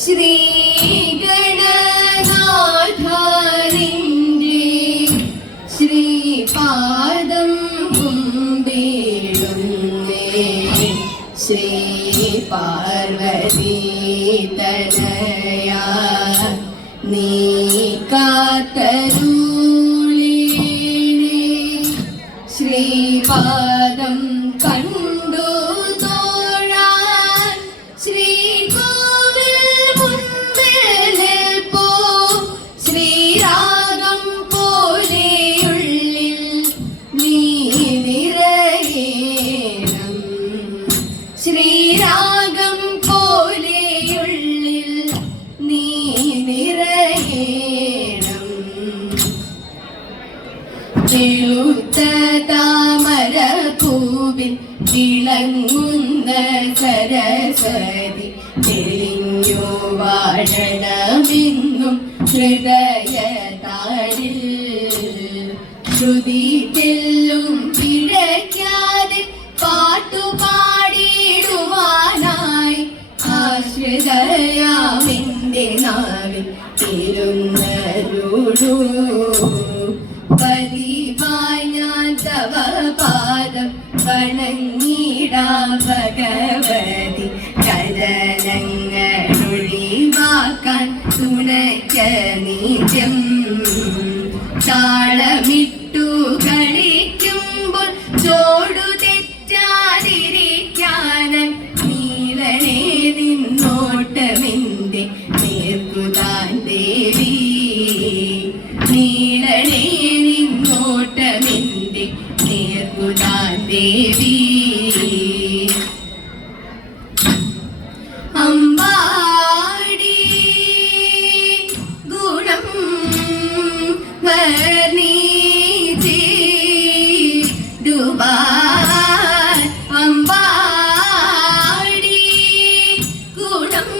ശ്രീ ഗണനാഥാരിന്റെ ശ്രീപാദം കുമ്പിടുന്നേ ശ്രീ പാർവതി തനയാ നീ കാത്തരുളീണേ ശ്രീപാദം കണ്ടു തോഴാൻ ശ്രീകോവിൽ മുൻപിൽ നിൽപ്പൂ ശ്രീരാഗം പോലെയുള്ളിൽ നീ നിറയേണം ശ്രീരാഗം പോലെയുള്ളിൽ നീ നിറയേണം ചെളുത്ത താമരപ്പൂവിൽ വിളങ്ങുന്ന സരസ്വതി തെളിഞ്ഞു വാഴണമെന്നും ഹൃദയതാരിൽ ശ്രുതി തെല്ലും പിഴയ്ക്കാതെ പാട്ടുപാടിയിടുവാനായി ആശ്രിതയാമെന്റെ നാവിൽ തിരുന്നരുളൂ പതിവായി ഞാൻ തവ പാദം വണങ്ങിടാം ഭഗവതി ചലനങ്ങളൊഴിവാക്കാൻ തുണയ്ക്ക നിത്യം താളമിട്ടു കളിക്കുമ്പോൾ ചോടു തെറ്റാതിരിക്കാൻ നീളനെ നിന്നോട്ടമെന്റെ നേർക്കുതാൻ ദേവി നീളനെ നിന്നോട്ടമെന്റെ നേർക്കുതാൻ ദേവി അമ്പാടി ഗുണം വർണ്ണിച്ചിടുവാൻ അമ്പാടി ഗുണം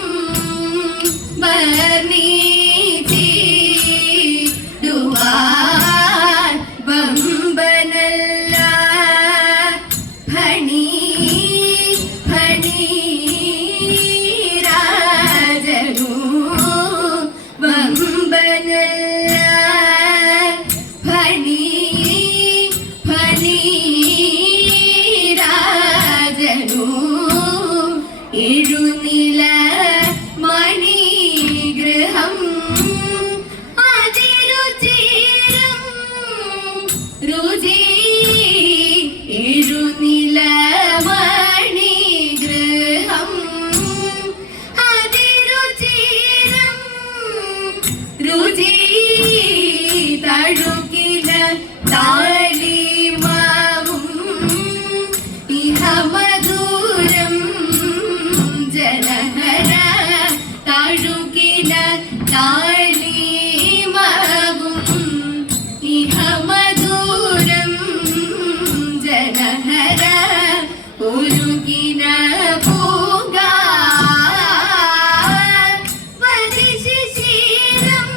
വർണ്ണിച്ചിടുവാൻ വമ്പനല്ല ഭണി ഭണി രാജനു വമ്പനല്ല ഭണി ഭണി രാജനു എഴുനില മണിഗൃഹം അതിരുചിരം രുചി എഴുനില മണിഗൃഹം അതിരുചിരം രുചി തഴുകില താളിമാവും ഇഹ മധുരം ജനഹര തഴുകില താളിമാവും ഇഹ മധുരം ജനഹര ഉരുകിന പൂഗ വധിശിശിരം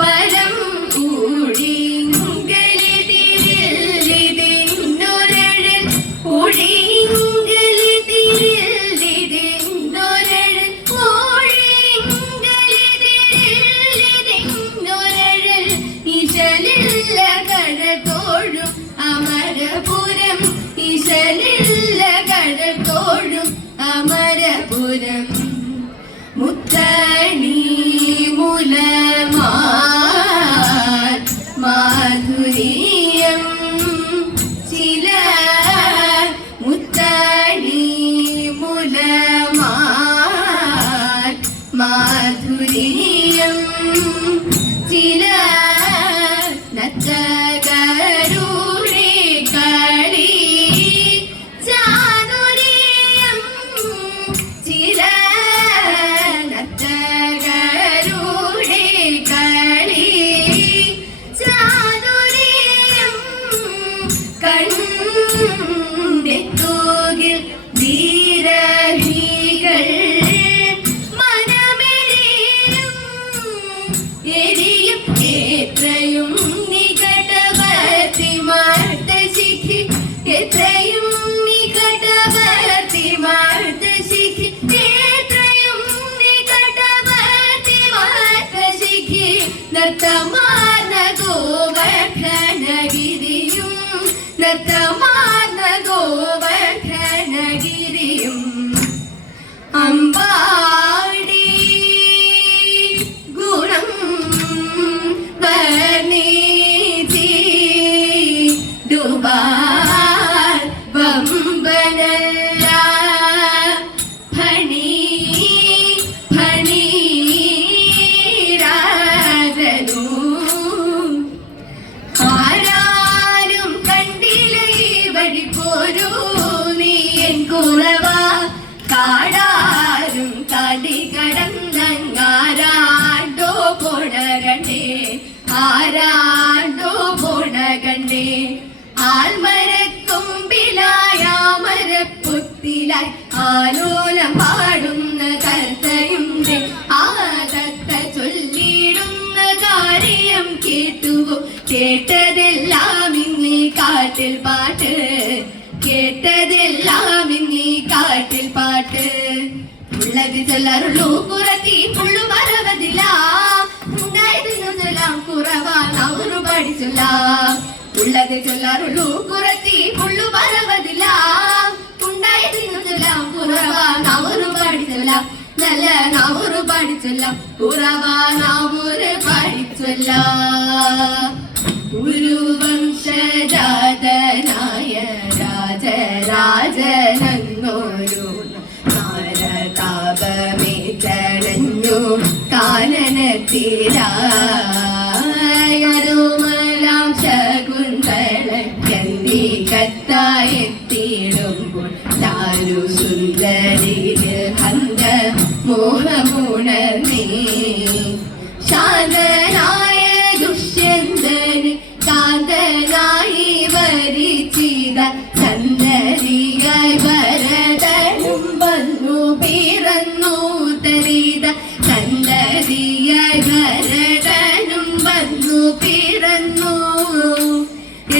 പരം ഊഴിങ്കലിതിരില്ലിതിന്നൊരഴൽ ഊഴിങ്കലിതിരില്ലിതിന്നൊരഴൽ ഊഴിങ്കലിതിരില്ലിതിന്നൊരഴൽ ഇശലില്ല കഴകോഴും അമരപുരം ഇശലില്ല കഴകോഴും അമരപുരം മുത്തണി മുലമാൻ മാധുര്യം ചില മുത്തണി മുലമാൻ മാധുര്യം ചില നത്തകരുടെ കളി ചാതുര്യം ചില നത്തകരുടെ കാടാരും കടി കടന്നങ്ങാരാണ്ടോ പോണ കണ്ടേ ആരാണ്ടോ പോണ കണ്ടേ ആൽമരക്കൊമ്പിലായ മരപ്പൊത്തിലായി ആലോലം പാടുന്ന കർത്തയുണ്ട് ആ കർത്ത ചൊല്ലിടുന്ന കാര്യം കേട്ടുവോ കേട്ടതെല്ലാം ഇന്നീ കാട്ടിൽ പാട്ട് കേട്ടതെല്ലാം ഇന്നീ കാട്ടിൽ പാട്ട് ഉള്ളത് ചൊല്ലാറുള്ളൂ കുറത്തി പുള്ളു മറവതില്ല ഉണ്ടായതിനു ചൊല്ലാം കുറവാൻ അവരു പഠിച്ചൊല്ലാം ഉള്ളത് ചൊല്ലാറുള്ളൂ കുറത്തി പുള്ളു മറവതില്ല ഉണ്ടായതിനു ചൊല്ലാം കുറവാൻ അവരു പഠിച്ചൊല്ലാം നല്ല നാവൂറ് പഠിച്ചൊല്ലാം കുറവാൻ അവര് പഠിച്ചൊല്ലാം ഗുരുവംശജാതനായ രാജരാജനെന്നോരു നാരതാപമേ ചടഞ്ഞു കാനനത്തിലായരുമലാം ശകുന്തളക്കന്തി കത്തായെത്തിയിടുമ്പോൾ ചാരു സുന്ദരിയിൽ ഹന്ത മോഹമുണർന്നേ ശാന്തനായ ദുഷ്യന്തന് കാന്തനായി വരിച്ചിത സന്ദരിയായി ഭരതനും വന്നു പിറന്നു തരിത സന്ദരിയായി ഭരതനും വന്നു പിറന്നു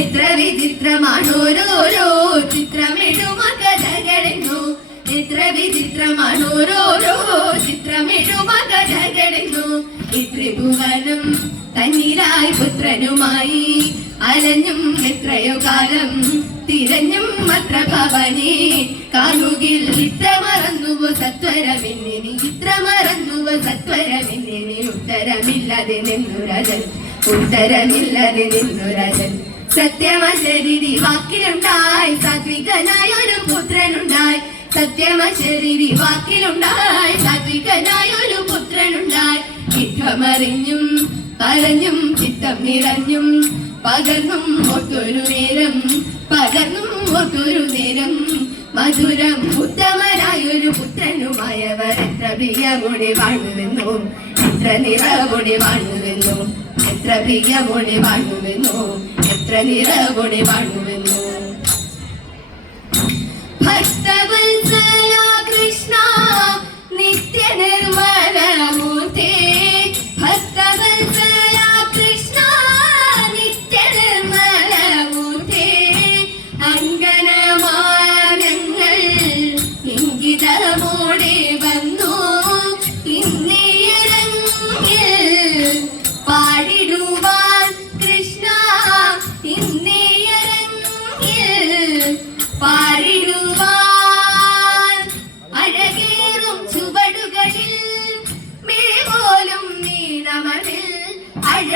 എത്ര വിചിത്രമാണോരോരോ ചിത്രമിടുമ കഥകളെന്നു എത്ര വിചിത്രമാണോരോരോ ചിത്രമിടുമ കഥകളെന്നു ഇത്രിഭുവനം തന്നിലായി പുത്രനുമായി അലഞ്ഞും എത്രയോ കാലം തിരഞ്ഞും അത്ര ഭവനെ കാണുകിൽ ഇത്ര മറന്നുവോ സത്വരമെന്നിനി ഇത്ര മറന്നുവോ സത്വരമെന്നിനി ഉത്തരമില്ലാതെ നിന്നുരജൻ ഉത്തരമില്ലാതെ നിന്നുരജൻ സത്യമശരീരി വാക്കിലുണ്ടായി സാത്വികനായ ഒരു പുത്രനുണ്ടായി സത്യമശരീരി വാക്കിലുണ്ടായി സാത്വികനായ ഒരു പുത്രനുണ്ടായി ഇഷ്ടമറിഞ്ഞും പറഞ്ഞും ചിത്തം നിറഞ്ഞും പകർന്നും ഒത്തൊരു നേരം പകർന്നും ഒത്തൊരു നേരം മധുരം ഉത്തമനായൊരു പുത്രനുമായവർ എത്ര പ്രിയമോടെ വാഴുവെന്നോ എത്ര നിറവോടെ വാഴുവെന്നോ എത്ര പ്രിയമോടെ വാഴുവെന്നോ എത്ര നിറവോടെ വാഴുവെന്നോ ഭക്തവത്സല കൃഷ്ണ നിത്യ നിർമ്മലമൂർത്തേ ഭക്തവത്സല കൃഷ്ണ നിത്യ നിർമ്മലമൂർത്തേ അങ്കനമാനങ്ങൾ ഇംഗിതമോടെ വന്നു ഇന്നീയരങ്ങിൽ പാടിടുവാൻ കൃഷ്ണ ഇന്നീയരങ്ങിൽ പാടിടുവാൻ അഴകേറും ചുവടുകളിൽ മിഴിപോലും നീണമതിൽ അഴ